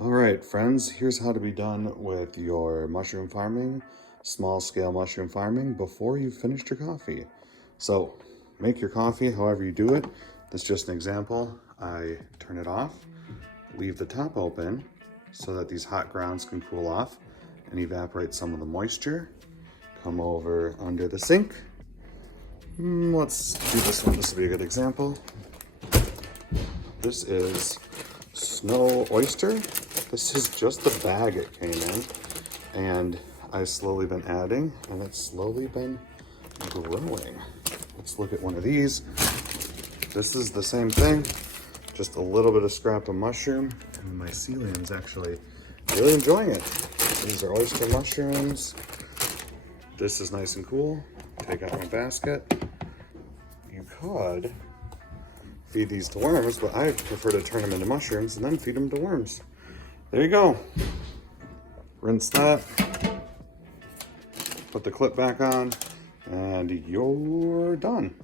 All right, friends, here's how to be done with your mushroom farming, small scale mushroom farming before you've finished your coffee. So make your coffee however you do it. That's just an example. I turn it off, leave the top open so that these hot grounds can cool off and evaporate some of the moisture. Come over under the sink. Let's do this one. This will be a good example. This is snow oyster. This is just the bag it came in, and I've slowly been adding, and it's slowly been growing. Let's look at one of these. This is the same thing, just a little bit of scrap of mushroom, and my mycelium's actually really enjoying it. These are oyster mushrooms. This is nice and cool. Take out my basket. You could feed these to worms, but I prefer to turn them into mushrooms and then feed them to worms. There you go. Rinse that. Put the clip back on, and you're done.